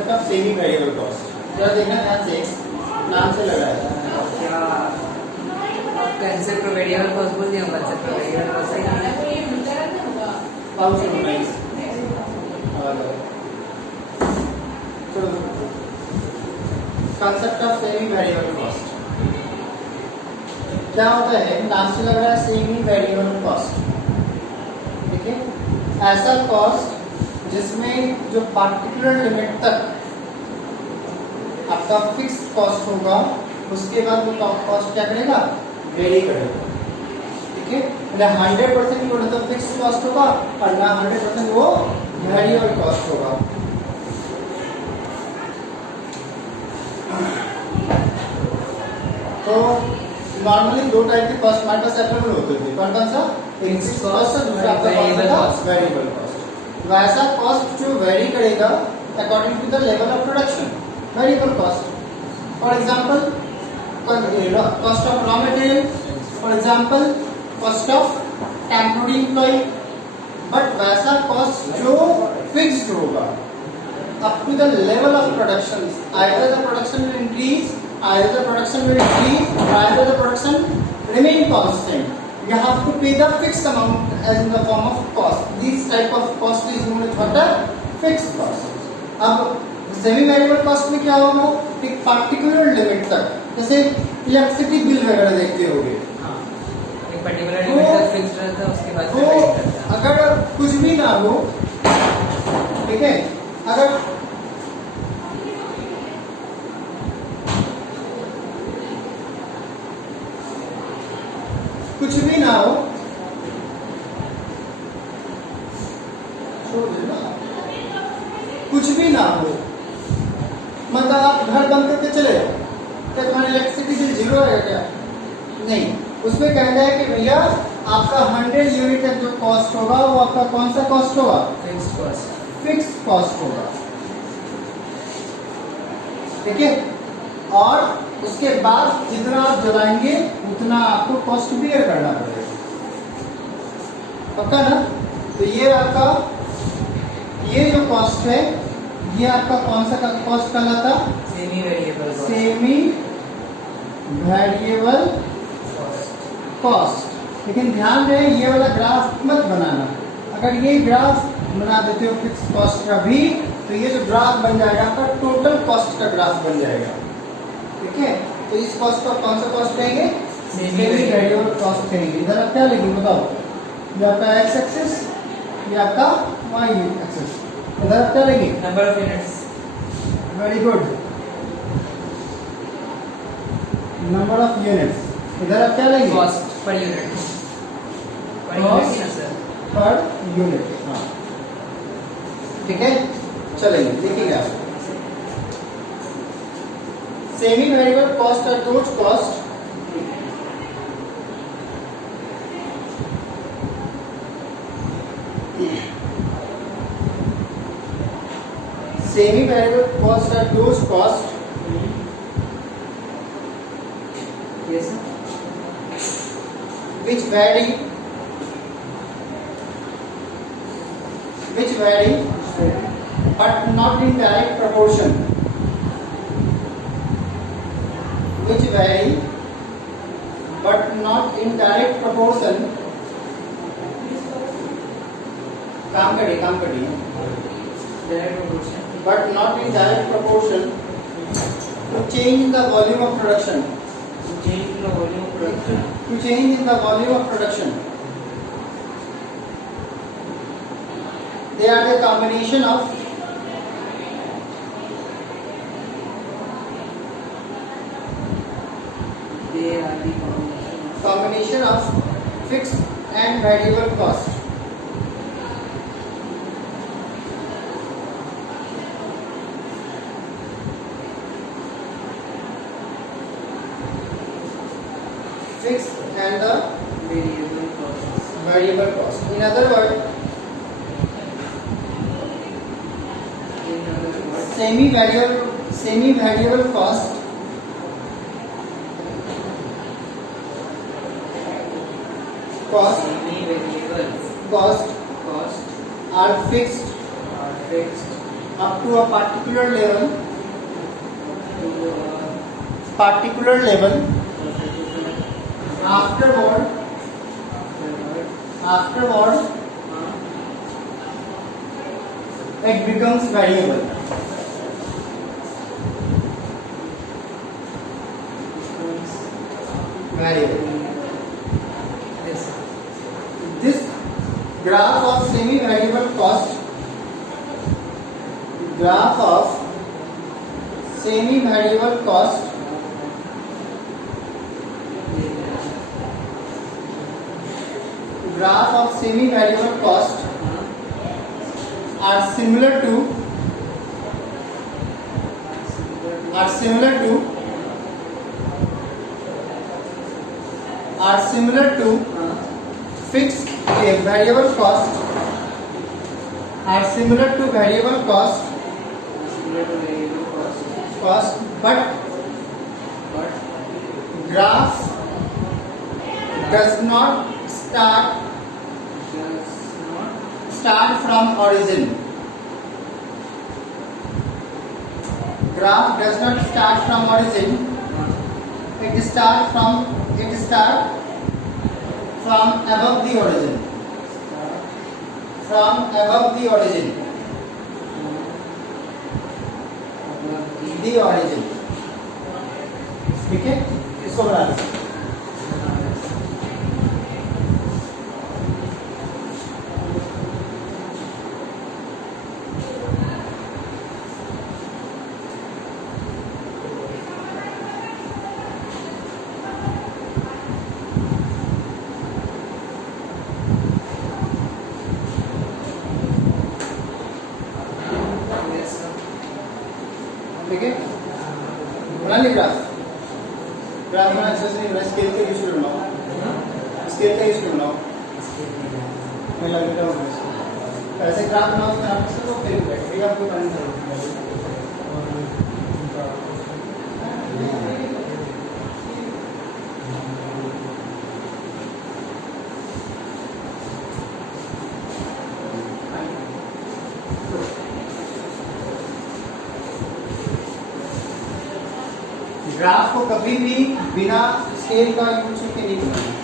Concept of semi variable cost. जरा देखना ध्यान से, नाम से लगाया क्या कंसेप्ट ऑफ वेरिएबल कॉस्ट बोल दिया, कंसेप्ट ऑफ वेरिएबल कॉस्ट सही है। Concept of semi variable cost क्या होता है? नाम से लग रहा है सेमी वेरिएबल कॉस्ट। ठीक है, ऐसा कॉस्ट जिसमें जो पार्टिकुलर लिमिट तक आपका फिक्स कॉस्ट होगा, उसके बाद वो कॉस्ट क्या करेगा? वेरी करेगा। ठीक है, मतलब 100% वो मतलब फिक्स कॉस्ट होगा और ना 100% वो वेरिएबल कॉस्ट होगा। तो नॉर्मली दो टाइप के कॉस्ट हमारे पास अवेलेबल होते थे। कौन कौन सा? फिक्स कॉस्ट और दूसरा आपका वेरिएबल कॉस्ट। तो ऐसा कॉस्ट जो वेरी करेगा according to the level of production, variable cost. For example cost of raw material, for example cost of temporary employ. But वैसा कॉस्ट जो फिक्स्ड होगा up to the level of production, either the production will increase, either the production will decrease, either the production remain constant. You have to pay the fixed amount as in the form of cost. This type of cost is known as what? Fixed cost. अब semi variable cost में क्या होगा? एक particular limit तक, जैसे electricity bill वगैरह देखते होंगे, एक पर्टिकुलर लिमिट तक फिक्स्ड रहता है, उसके बाद तो अगर कुछ भी ना हो, ठीक है, अगर कुछ भी ना हो, कुछ भी ना हो, मतलब आप घर बंद करके चले जाओ, तो तुम्हारी इलेक्ट्रिसिटी बिल जीरो है क्या? नहीं, उसमें कहना है कि भैया आपका 100 यूनिट का जो कॉस्ट होगा वो आपका कौन सा कॉस्ट होगा? फिक्स्ड कॉस्ट, फिक्स्ड कॉस्ट होगा। ठीक है, और उसके बाद जितना आप जलाएंगे उतना आपको कॉस्ट बियर करना पड़ेगा। पक्का ना? तो ये आपका ये जो कॉस्ट है, ये आपका कौन सा कॉस्ट कहलाता? Semi variable cost. Semi variable cost. लेकिन ध्यान रहे ये वाला ग्राफ मत बनाना। अगर ये ग्राफ बना देते हो फिक्स कॉस्ट का भी, तो ये जो ग्राफ बन जाएगा आपका टोटल कॉस्ट का ग्राफ बन जाएगा। ठीक है, तो इस कॉस्ट को कौन सा कॉस्ट कहेंगे? सेमी वेरिएबल कॉस्ट कहेंगे। इधर आप क्या लिखेंगे बताओ? ये आपका एक्स एक्सिस, ये आपका वाई एक्सिस। इधर आप क्या लिखेंगे? Number of units. Very good, number of units. इधर आप क्या लेंगे? Cost per unit, per unit. हाँ, ठीक है, चलेंगे लिखेंगे आप। Semi variable cost are those cost semi variable cost are those cost which vary but not in direct proportion, which vary but not in direct proportion, काम करिए but not in direct proportion to change in the volume of production, to change in the volume of production. They are the combination of fixed and variable cost. Fixed and the variable cost. In other words, semi variable cost are fixed up to a particular level, afterward it becomes variable. Yes. This graph of semi-variable cost, graph of semi-variable cost are similar to fixed variable cost, but graph does not start from origin. Graph does not start from origin. It start from above the origin. ठीक है, इसको बना लो. ठीक है, बना ली ग्राफ बना अच्छे से बना. स्केल का यूज करना, मैं लगता हूँ ऐसे ग्राफ बनाओ फिर आप इसको फिर बैठेगा आपको करना चाहिए. ग्राफ को कभी भी बिना स्केल का यूज करके नहीं बनाना.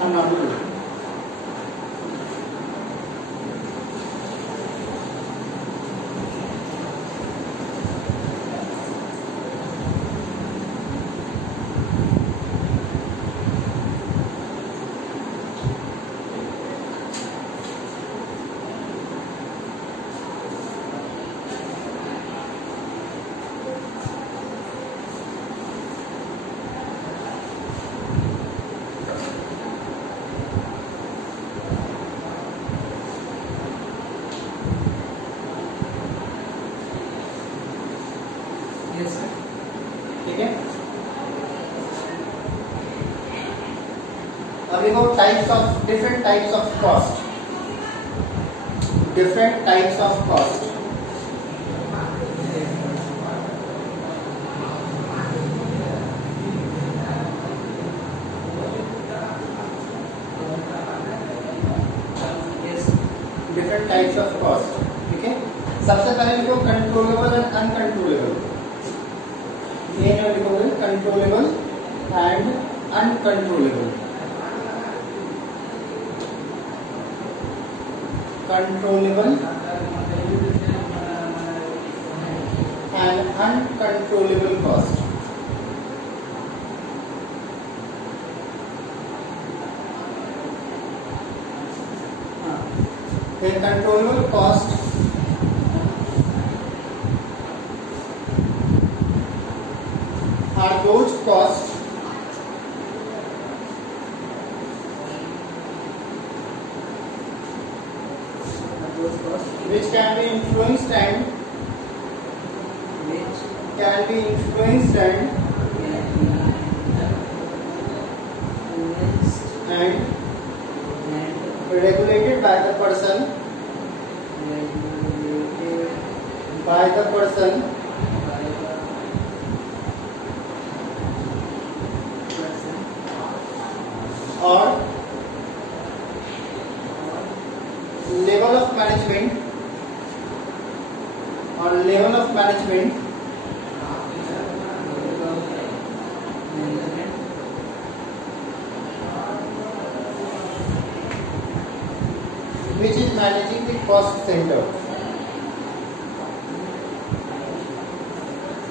I'm not doing it. ठीक है, अब देखो different types of cost. Different types of cost. ठीक है, सबसे पहले लिखो कंट्रोलेबल एंड अनकंट्रोलेबल. ये ना लिखोगे controllable and uncontrollable. Controllable and uncontrollable cost. The controllable cost are those costs which can be influenced and regulated by the person by the person or level of management which is managing the cost center.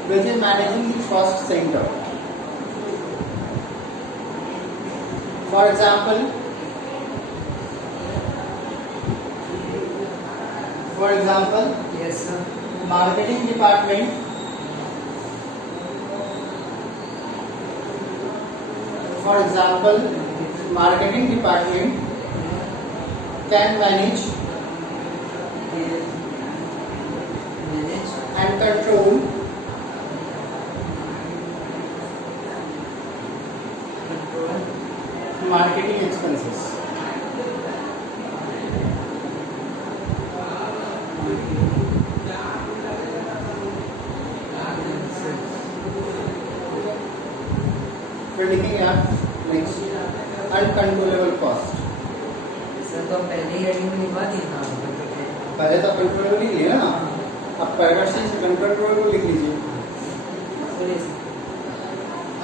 Which is managing the cost center. For example, Yes, sir. marketing department can manage Manage. and control marketing expenses. फिर लिखेंगे आप next uncontrollable cost. Sir तो पहले हेडिंग में लिखवा दी था पहले तो कंट्रोलेबल ही लिया ना, अब पैराग्राफ से अनकंट्रोलेबल लिख लीजिए.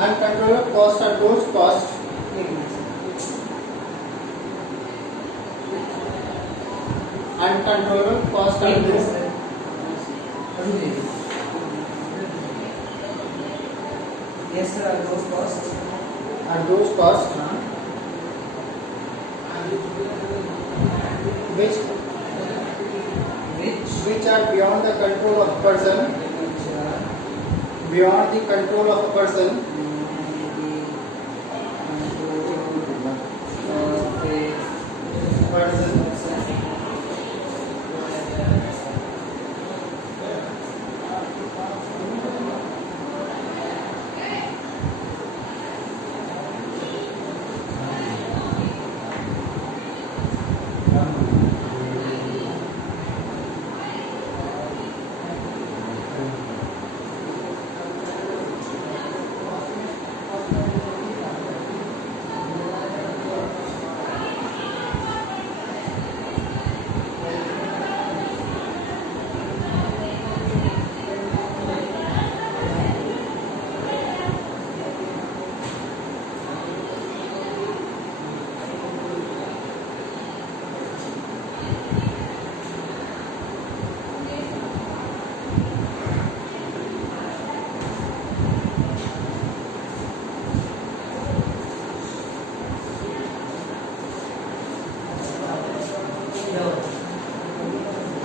Uncontrollable cost are those cost uncontrollable cost are those Yes, sir. Those costs. which are beyond the control of a person,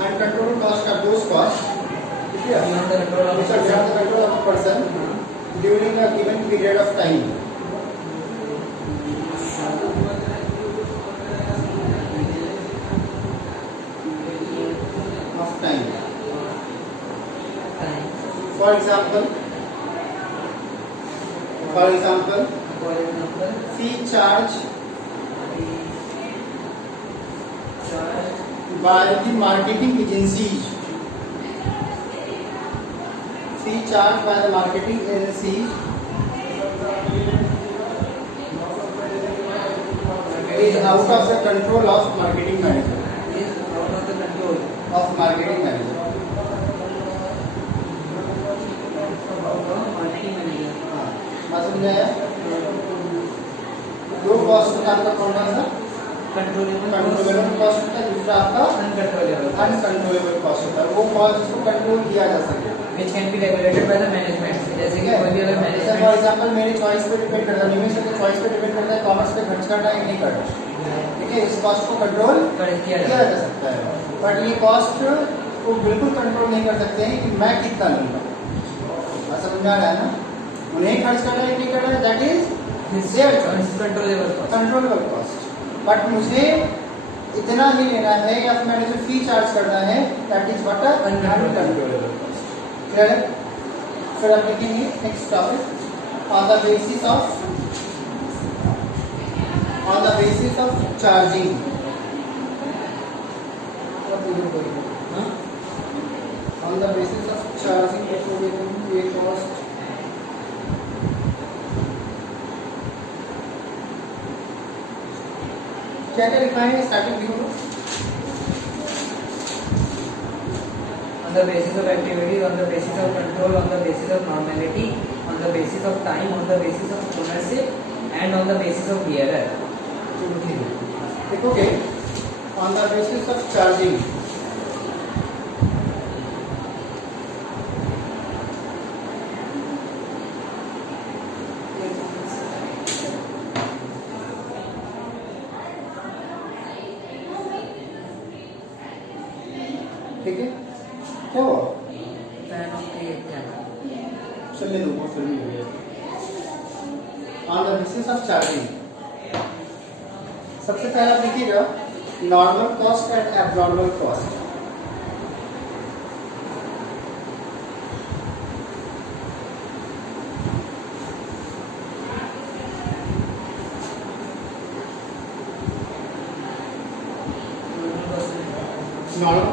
uncontrollable cost are those costs which are beyond the control of a person during a given period of time. For example, fee charged by the marketing agencies. Fee charged by the marketing agencies is out of the control of marketing manager. समझाया. दो कॉस्ट होता है आपका कौन सा? Controllable cost होता है, दूसरा आपका अनकंट्रोलेबल कॉस्ट होता है. वो कॉस्ट को कंट्रोल किया जा सके, which can be regulated by the management. जैसे कि कोई भी अगर मैनेजमेंट फॉर एग्जांपल मेरी चॉइस पे डिपेंड करता है, निवेश के चॉइस पे डिपेंड करता है कॉमर्स पे खर्च करना है कि नहीं करना. ठीक है, इस कॉस्ट को कंट्रोल किया जा सकता है, बट ये कॉस्ट को बिल्कुल कंट्रोल नहीं कर सकते हैं कि मैं कितना लूंगा. समझ में आ रहा है ना? उन्हें खर्च करना है कि नहीं करना है, that is controllable cost. But मुझे इतना ही लेना है या फिर मैंने जो फी चार्ज करना है, that is what uncontrollable cost. Clear है? फिर हम लिखेंगे next topic on the basis of charging. On the basis of charging mechanism, ये cost क्या क्या लिखा है स्टार्टिंग लिखो तो On the basis of activity, on the basis of control, on the basis of normality, on the basis of time, on the basis of ownership, and on the basis of bearer. देखोगे on the basis of charging ठीक है क्या हुआ Fan of create camera. चलने दो बहुत जल्दी हो गया on the basis of charging सबसे पहले आप लिखिएगा normal cost and abnormal cost normal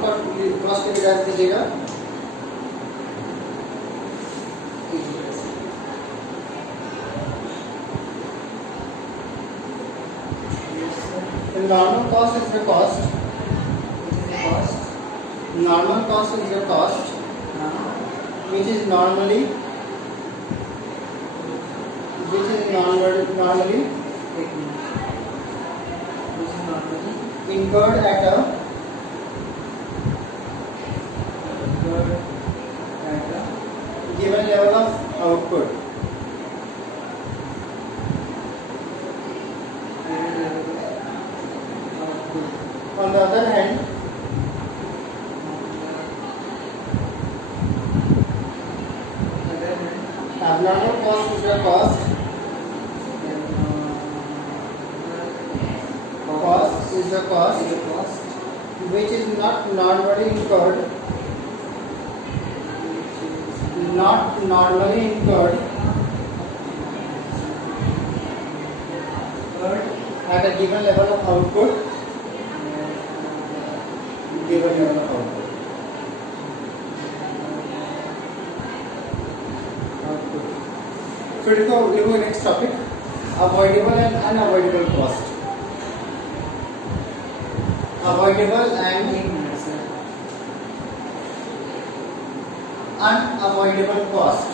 cost के लिए दीजिएगा normal cost is the cost normal cost is the cost which is normally incurred at a given level of output on the other hand abnormal cost is the cost is the cost which is not normally incurred at a given level of output given level of output फिर देखो next topic avoidable and unavoidable cost avoidable and unavoidable cost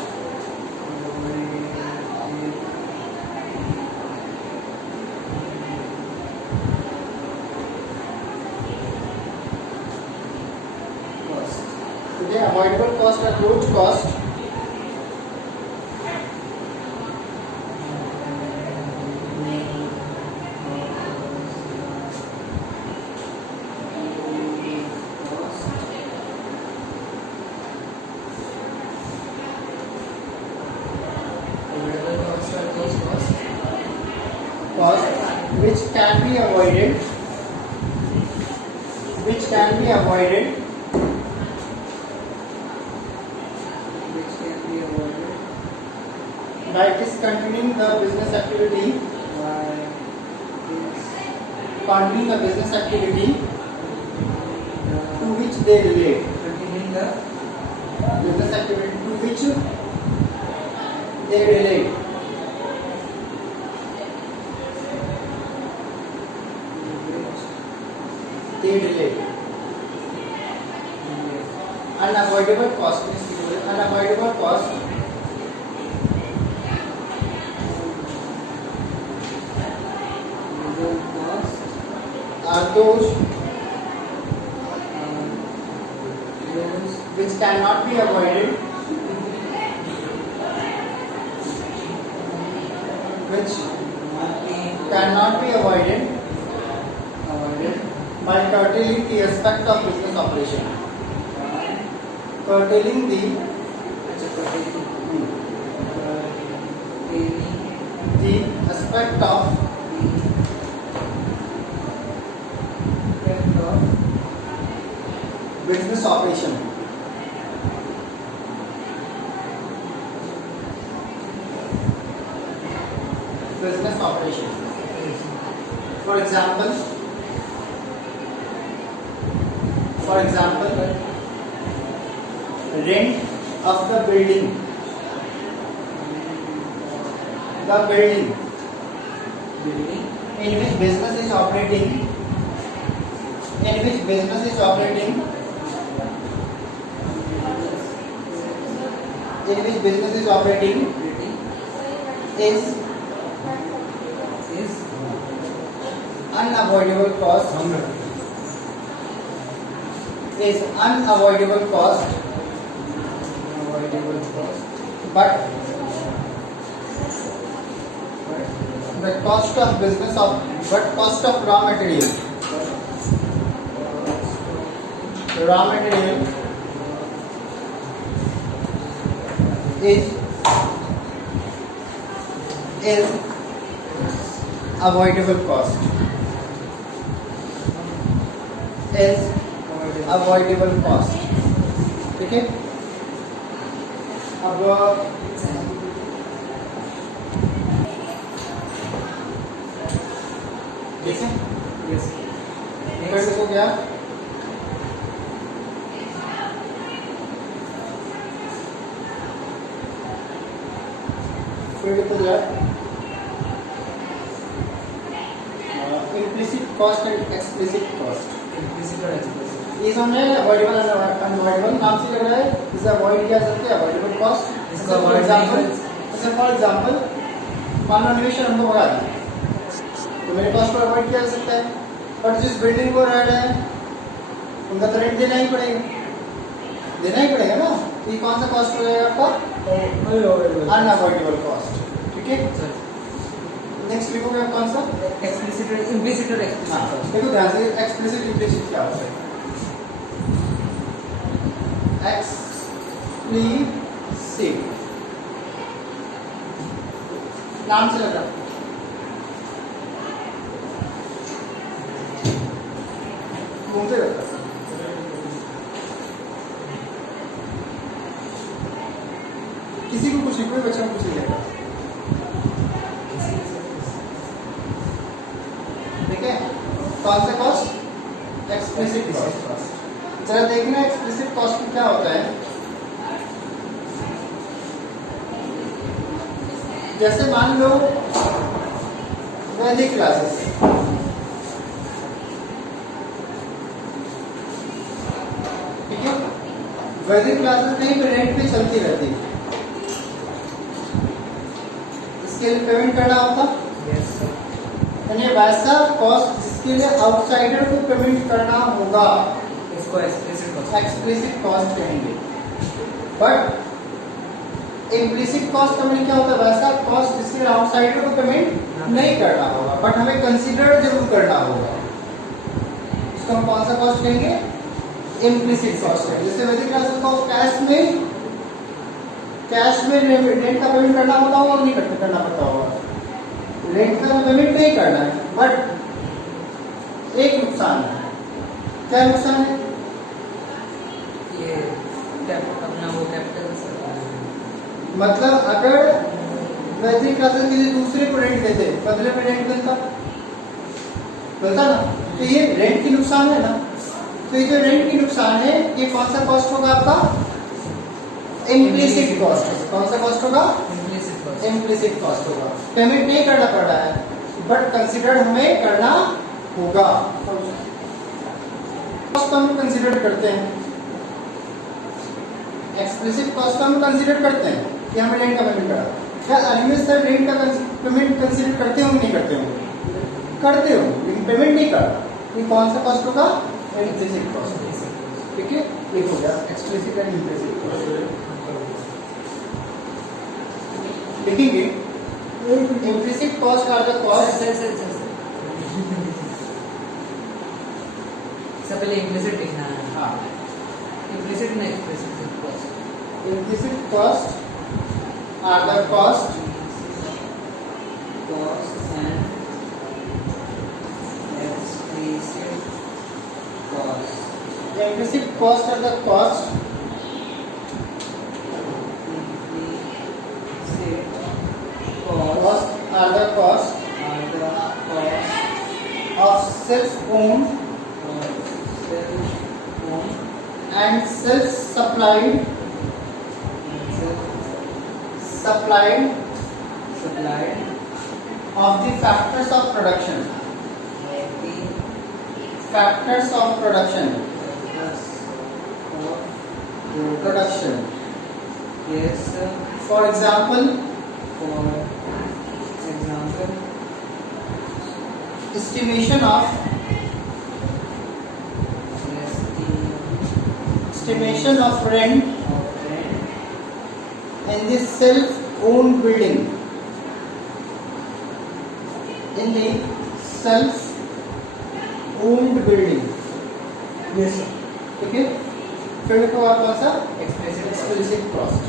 today avoidable cost are root cost which can be avoided by discontinuing the business activity to which they relate Continuing the business activity to which they relate unavoidable cost unavoidable cost are those which cannot be avoided by curtailing the aspect of business operation curtailing the aspect of business operation for example rent of the building. The building in which business is operating. In which business is operating. In which business is operating is unavoidable cost. Is unavoidable cost. But the cost of business of cost of raw material is avoidable cost. Is avoidable cost. ठीक है? अब ठीक है? फिर देखो क्या? फिर देखो क्या? Implicit cost and explicit cost. इस हमने अवॉइडेबल अनअवॉइडेबल नाम से लग रहा है, इसे अवॉइड किया जा सकता है अवॉइडेबल कॉस्ट. इसका फॉर एग्जांपल मान लो निवेशन हमको भगा दिया तो मेरे कॉस्ट को अवॉइड किया जा सकता है. बट जिस बिल्डिंग को रह रहे हैं उनका तो रेंट देना ही पड़ेगा ना. तो ये कौन सा कॉस्ट हो जाएगा आपका? Unavoidable cost. ठीक है? नेक्स्ट लिखोगे आप कौन सा? एक्सप्लिसिट इम्प्लिसिट और एक्सप्लिसिट. हाँ, देखो ध्यान से एक्सप्लिसिट इम्प्लिसिट क्या होता है. एक्सप्लिसिट नाम से लग रहा घूमते रहता है. किसी को कुछ कोई बच्चा कुछ नहीं लेता. ठीक है? कौन सा कॉस्ट? Explicit cost. जरा देखना एक्सप्लिसिट कॉस्ट में क्या होता है. जैसे मान लो वैदिक क्लासेस. ठीक है? वैदिक क्लासेस कहीं पे रेंट पे चलती रहती है. इसके लिए पेमेंट करना होता. यानी वैसा कॉस्ट जिसके लिए आउटसाइडर को पेमेंट करना होगा इसको एक्सप्लिसिट कॉस्ट कहेंगे. बट इम्प्लिसिट कॉस्ट हमें क्या होता है? वैसा कॉस्ट जिसके लिए आउटसाइडर को पेमेंट नहीं करना होगा बट हमें कंसीडर जरूर करना होगा. इसको हम कौन सा कॉस्ट कहेंगे? Implicit cost. जैसे वैदिक क्लासेस को कैश में रेंट का पेमेंट करना होता होगा नहीं करना पड़ता होगा. रेंट का पेमेंट नहीं करना है बट एक नुकसान है. क्या नुकसान है? ये अपना वो कैपिटल. मतलब अगर वैदिक क्लासेस किसी दूसरे को रेंट देते बदले में रेंट मिलता ना, तो ये रेंट की नुकसान है ना. तो ये जो रेंट की नुकसान है ये कौन सा कॉस्ट होगा आपका? Implicit cost. कौन सा कॉस्ट होगा? इम्प्लिसिट कॉस्ट होगा. पेमेंट नहीं करना पड़ रहा है बट कंसीडर हमें करना होगा. कॉस्ट हम कंसीडर करते हैं. एक्सप्लिसिट कॉस्ट हम कंसीडर करते हैं कि हमें रेंट का पेमेंट करा. क्या अनिमेश सर रेंट का पेमेंट कंसीडर करते होंगे? नहीं करते होंगे? करते हो लेकिन पेमेंट नहीं कर. ये कौन सा कॉस्ट होगा? Implicit cost. ठीक है? एक हो गया एक्सप्लिसिट एंड इम्प्लिसिट कॉस्ट. लिखेंगे implicit cost are the cost. सब पहले इम्प्लिसिट लिखना है. हाँ, इम्प्लिसिट ना explicit cost. implicit cost are the cost and explicit cost. the implicit cost are the cost are the cost of self-owned and self-supplied supplied supplied of the factors of production. of the Factors of production. factors of Production. Yes, For example, for example, estimation of estimation rent of rent in the self-owned building. In the self-owned building. yes sir. ठीक है, फिर लिखो आप कौन सा explicit explicit cost.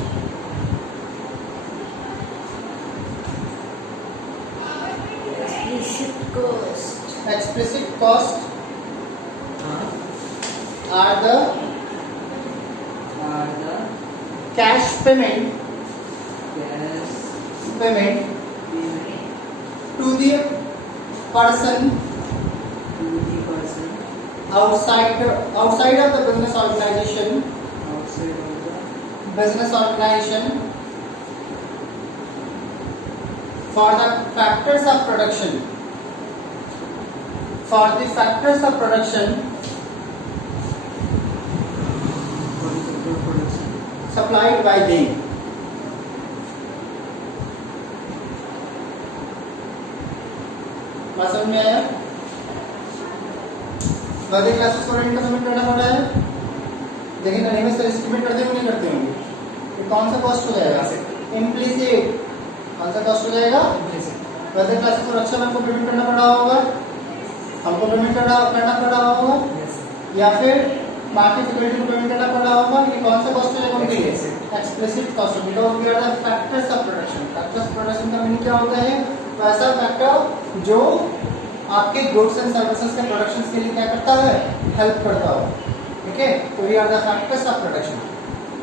Explicit cost are the cash payment yes payment to the person to the person outside of the business organization outside of for the factors of production for the production supplied by them. बात समझ में आया? बड़े क्लासेस को रेंट का पेमेंट करना पड़ रहा है, लेकिन एनिमे सर एस्टिमेट करते होंगे नहीं करते होंगे, ये कौन सा कॉस्ट हो जाएगा? इम्प्लीसिट. कौन सा कॉस्ट हो जाएगा? बड़े क्लासेस को रक्षा हमको पेमेंट करना पड़ा होगा, हमको पेमेंट करना पड़ा होगा, yes या फिर मार्केट फैकल्टी को पेमेंट करना पड़ा होगा. ये कौन सा कॉस्ट है उनके लिए? Explicit cost. Because we are the factors of production. Factors of production का मीनिंग क्या होता है? वैसा फैक्टर जो आपके गुड्स एंड सर्विसेज के प्रोडक्शन के लिए क्या करता है? हेल्प करता हो. ठीक है, तो we are the factors of production.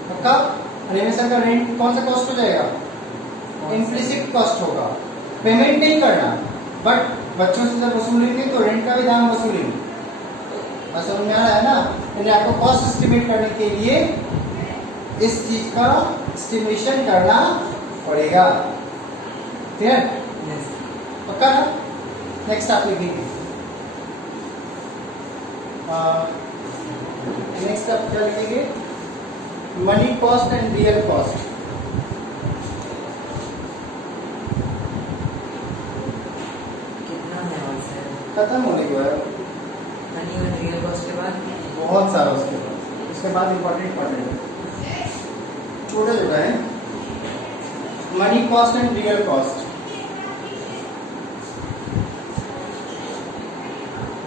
पक्का? रेवेन्यू का रेंट कौन सा कॉस्ट हो जाएगा? इम्प्लिसिट कॉस्ट होगा. पेमेंट नहीं करना, बट बच्चों से जब वसूलेंगे तो रेंट का भी दाम वसूलेंगे. समझ में आ रहा है ना? यानी आपको कॉस्ट एस्टिमेट करने के लिए इस चीज का एस्टिमेशन करना पड़ेगा. क्लियर? yes पक्का ना? नेक्स्ट आप लिखेंगे. नेक्स्ट आप क्या लिखेंगे? Money cost and real cost. कितना है और सर खत्म होने के बाद मनी और रियल कॉस्ट के बाद बहुत सारा उसके बाद इंपॉर्टेंट है, छोटा छोटा है. Money cost and real cost.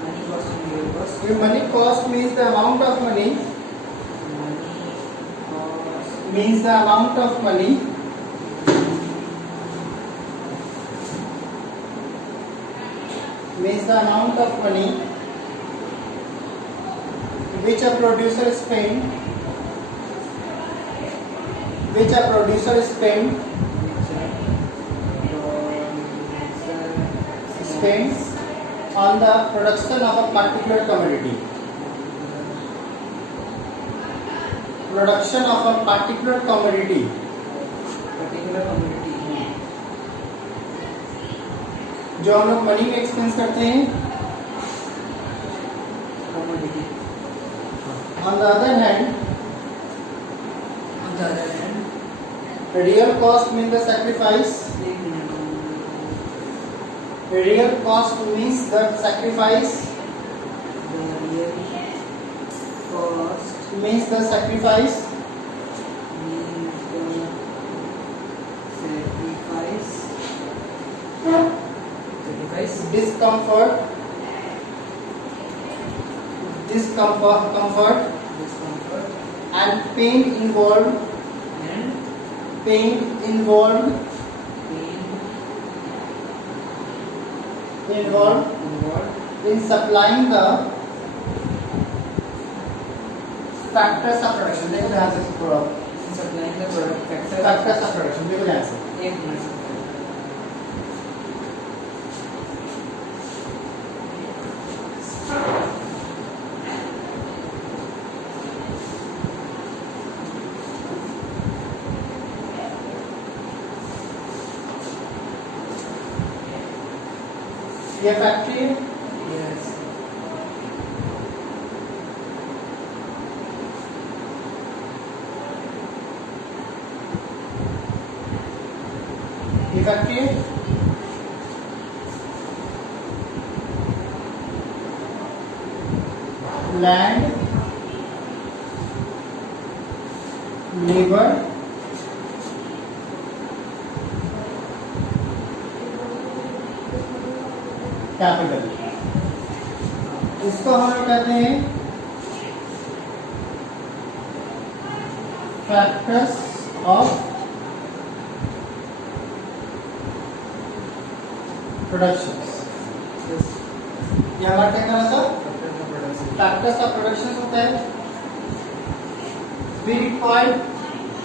Money cost और real cost money cost means the amount of money means the amount of money which a producer spends on the production of a particular commodity. Production of a particular commodity. जो हम लोग मनी में एक्सपेंस करते हैं. On the other hand, real cost means the sacrifice. Real cost means the sacrifice. Means the sacrifice. Discomfort and pain involved in supplying the factors of production. देखो ध्यान से थोड़ा. Supplying the product Factors of production देखो ध्यान से. एक मिनट ये फैक्ट्री है, Yes. ये फैक्ट्री है, लैंड, लेबर, कैपिटल, इसको हम लोग कहते हैं फैक्टर्स ऑफ प्रोडक्शन। Yes. ये हमारा क्या कहना था, Factors of production. Factors of production होता है। We require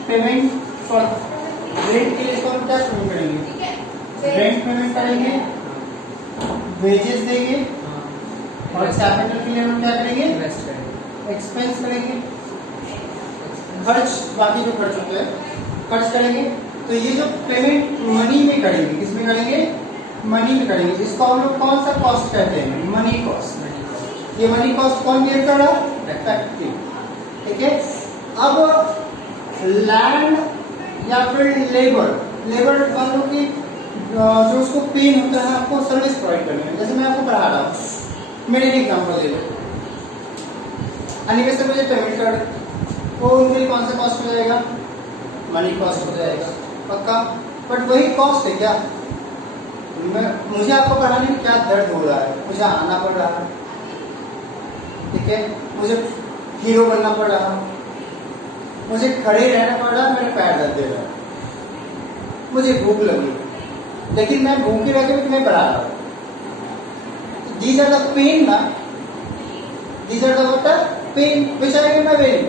payment for rent के लिए इसको हम क्या पेमेंट करेंगे, रेंट पेमेंट करेंगे, वेजेस देंगे, हाँ. और कैपिटल के लिए हम क्या करेंगे, Invest करेंगे. एक्सपेंस करेंगे, खर्च, बाकी जो खर्च होते हैं खर्च करेंगे। तो ये जो पेमेंट मनी में करेंगे, किसमें करेंगे, मनी में करेंगे। इसको हम लोग कौन सा कॉस्ट कहते हैं, मनी कॉस्ट। Money cost. ये मनी कॉस्ट कौन बियर कर रहा है, फैक्ट्री। ठीक है, अब लैंड या फिर लेबर, लेबर मान लो कि जो उसको पेन होता है आपको सर्विस प्रोवाइड करनी है। जैसे मैं आपको पढ़ा रहा हूँ, मेरे लिए एग्जाम्पल दे दो, अनिवे से मुझे पेमेंट कर, वो उनके लिए कौन सा कॉस्ट हो जाएगा, मनी कॉस्ट हो जाएगा, पक्का। बट वही कॉस्ट है क्या, मुझे आपको पढ़ाने में क्या दर्द हो रहा है, मुझे आना पड़ रहा है, ठीक है, मुझे हीरो बनना पड़ रहा है, मुझे खड़े रहना पड़ रहा है, मेरे पैर दर्द दे रहा है, मुझे भूख लगी, लेकिन मैं भूखे रह के तुम्हें पढ़ा रहा हूँ। दीज आर द पेन ना, these are the what pen which I am awareing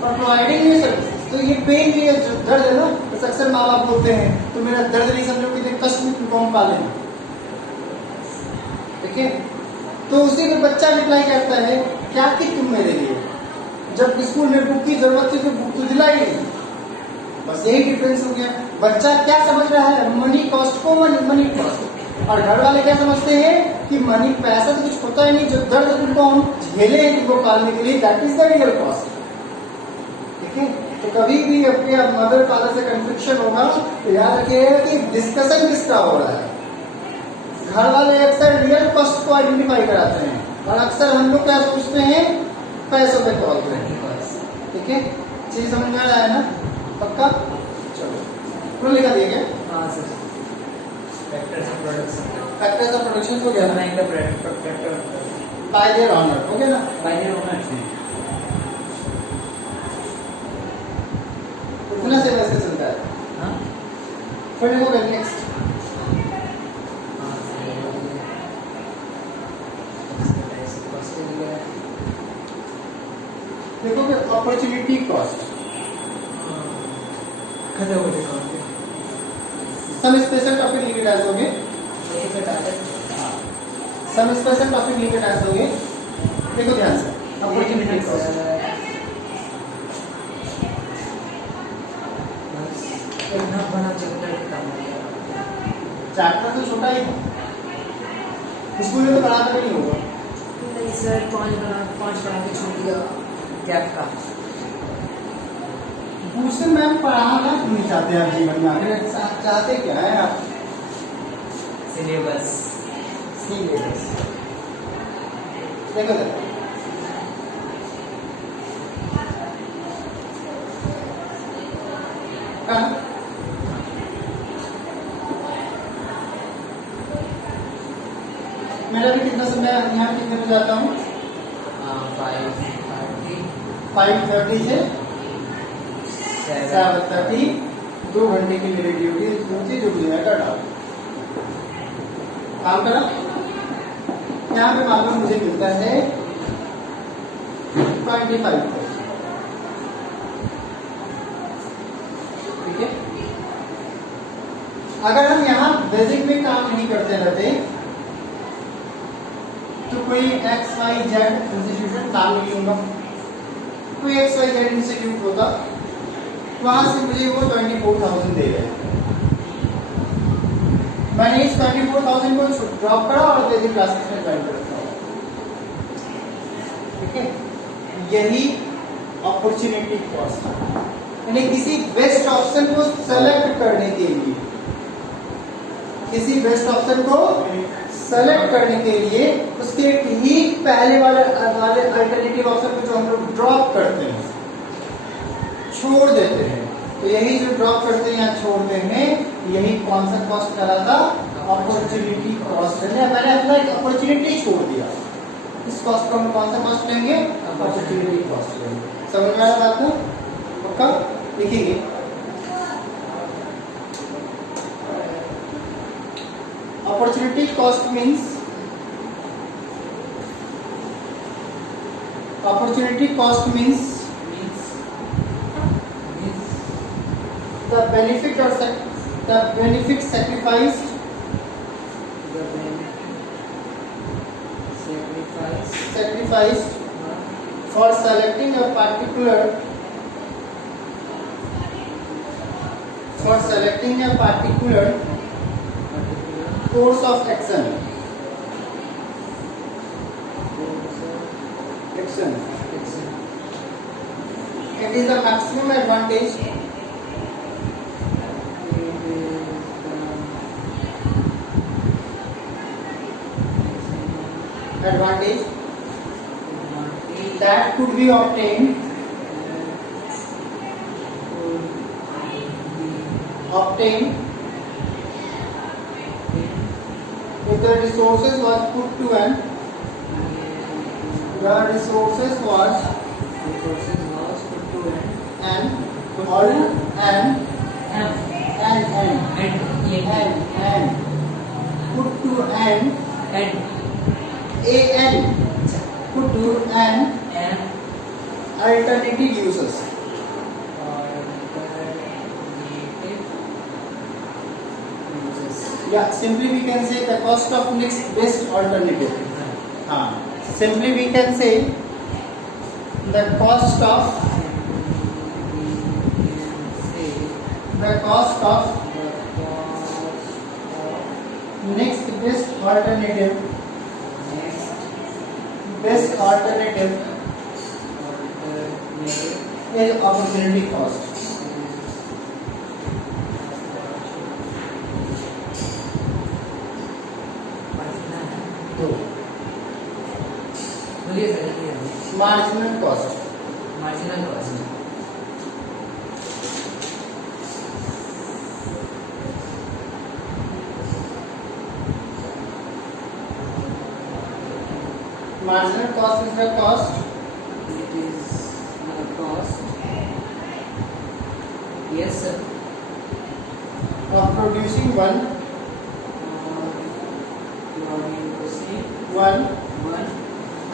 for providing you services. तो ये पेन भी दर्द है ना, तो अक्सर माँ बाप बोलते हैं तो मेरा दर्द नहीं समझो कि कष्ट में तुमको हम पालें, ठीक है। तो उसी को बच्चा रिप्लाई करता है, क्या कि तुम मेरे लिए, जब स्कूल में बुक की जरूरत थी तो बुक तो दिलाई नहीं। बस यही डिफरेंस हो गया। बच्चा क्या समझ रहा है, मनी कॉस्ट को मनी कॉस्ट, और घर वाले क्या समझते हैं कि मनी पैसा तो कुछ होता ही नहीं, जो दर्द तुमको हम झेले हैं तुमको पालने के लिए, that is the real cost, ठीक है। तो कभी भी अपने मदर फादर से कंफ्लिक्शन होगा तो याद रखिएगा कि डिस्कशन किसका हो रहा है। घर वाले अक्सर रियल कॉस्ट को आइडेंटिफाई कराते हैं, और अक्सर हम लोग क्या सोचते हैं, पैसों पे कॉल करें, ठीक है। चीज समझ में आ रहा है ना, पक्का। चलो पूरा लिखा दिया गया, हाँ sir. Factors of production. Factors of production हो गया ना, Determine the factor of production. By their owner हो गया ना। By their owners. इतना से वैसे चलता है। हाँ? फिर हो गया नेक्स्ट, हाँ सर. Cost हो गया. देखो कि अपॉर्चुनिटी कॉस्ट, खत्म हो चुका है. Some special topic limit add होंगे, okay sir, data. Some special topic limit add होंगे। देखो ध्यान से, अपॉर्चुनिटी कॉस्ट इतना बड़ा चैप्टर खत्म हो गया. चैप्टर तो छोटा ही है, स्कूल में तो पढ़ाता भी नहीं होगा। नहीं सर, पाँच बना के छोड़ दिया गैप का. दूसरे मैम पढ़ाना क्यों नहीं चाहते आप जीवन में, आखिर चाहते क्या है आप, सिलेबस. सीरियस। देखो देखो कहाँ? मेरा भी कितना समय, यहाँ कितने बजे जाता हूँ, 5:30. 5:30 से 7:30, 2 घंटे की मेरी ड्यूटी जो मुझे मैं कर रहा हूँ, काम करा। यहाँ पे मालूम मुझे मिलता है 25, ठीक है। अगर हम यहाँ बेसिक में काम नहीं करते रहते तो कोई XYZ इंस्टीट्यूशन नाम नहीं लूंगा, कोई XYZ इंस्टीट्यूट होता, वहां से मुझे वो 24,000 दे रहे हैं। मैंने इस 24,000 ऑप्शन को ड्रॉप करा और बेसिक क्लासेस में ज्वाइन करता हूँ। ठीक है, यही अपॉर्चुनिटी कॉस्ट है। यानी किसी बेस्ट ऑप्शन को सेलेक्ट करने के लिए, किसी बेस्ट ऑप्शन को सेलेक्ट करने के लिए उसके ठीक पहले वाले अल्टरनेटिव ऑप्शन को जो हम लोग ड्रॉप करते हैं, छोड़ देते हैं, तो यही जो ड्रॉप करते हैं या छोड़ते हैं, यही कौन सा कॉस्ट कहलाता? अपॉर्चुनिटी कॉस्ट है। मैंने अपना एक अपॉर्चुनिटी छोड़ दिया, इस कॉस्ट को हम कौन सा कॉस्ट लेंगे? अपॉर्चुनिटी कॉस्ट लेंगे। समझ में आया बात को? पक्का लिखेंगे। Opportunity cost means the benefit or the benefit sacrificed for selecting a particular course of action. It is the maximum advantage that could be obtained if the resources was put to an alternative uses. Yeah, simply we can say the cost of next best alternative. Simply we can say the cost of next best alternative is opportunity cost. Marginal cost. Marginal cost is the cost. It is the cost. Yes, sir. Of producing one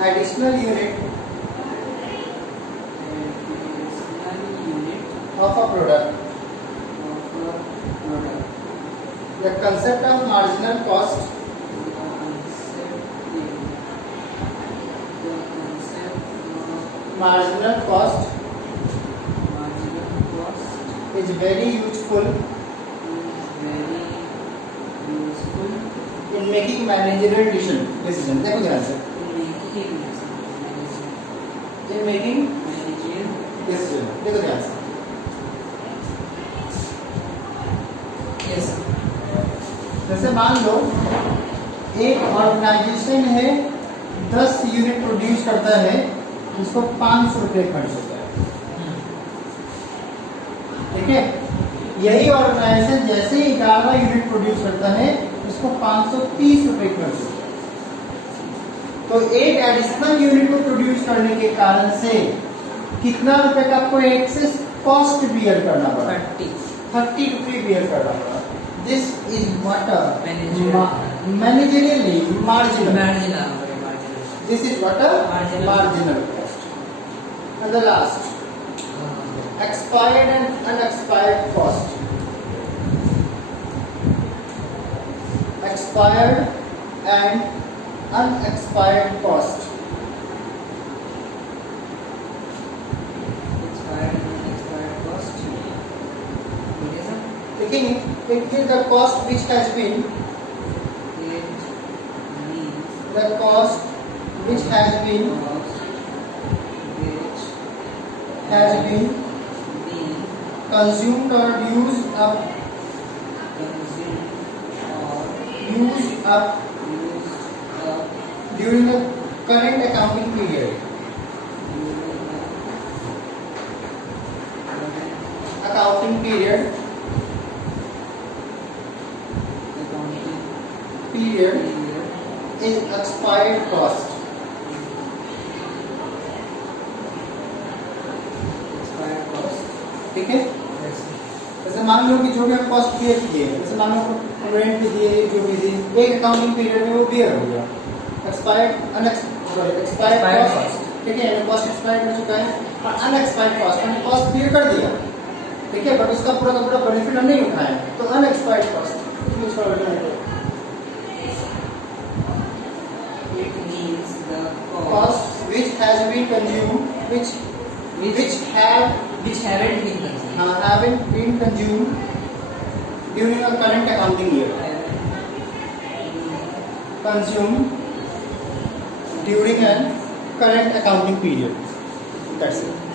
additional unit of a product. The concept of marginal cost is very useful in making managerial decision. देखो ध्यान से, in making decision. देखो ध्यान से. Yes. जैसे मान लो एक ऑर्गेनाइजेशन है, 10 यूनिट प्रोड्यूस करता है, जिसको 500 रुपये खर्च होता है. ठीक है, यही ऑर्गेनाइजेशन जैसे ही 11 यूनिट प्रोड्यूस करता है, उसको 530 रुपये खर्च होता है. तो एक एडिशनल यूनिट को प्रोड्यूस करने के कारण से कितना रुपए का आपको एक्सेस कॉस्ट बियर करना पड़ा? 30 रुपये बियर करना पड़ा. दिस इज व्हाट मैनेजरियल नहीं, marginal. This is what marginal cost. And the last expired and unexpired cost. Expired and unexpired cost. Taking it is the cost which has been the cost which has been consumed or used up during the current accounting period. Period is expired cost. ठीक है? जैसे मान लो कि जो भी हम cost bear किए, जैसे मान लो रेंट भी दिए, जो भी दिए, एक अकाउंटिंग पीरियड में वो बियर हो गया, एक्सपायर्ड कॉस्ट, ठीक है, कॉस्ट एक्सपायर कर चुका है, और अनएक्सपायर्ड कॉस्ट हमने कॉस्ट बियर कर दिया, ठीक है, बट उसका पूरा का पूरा बेनिफिट हम नहीं उठाए, तो अनएक्सपायर्ड कॉस्ट यूज कर लेते हैं। It means the Cost which has been consumed, which haven't been consumed during the current accounting year. Consumed during a current accounting period. That's it.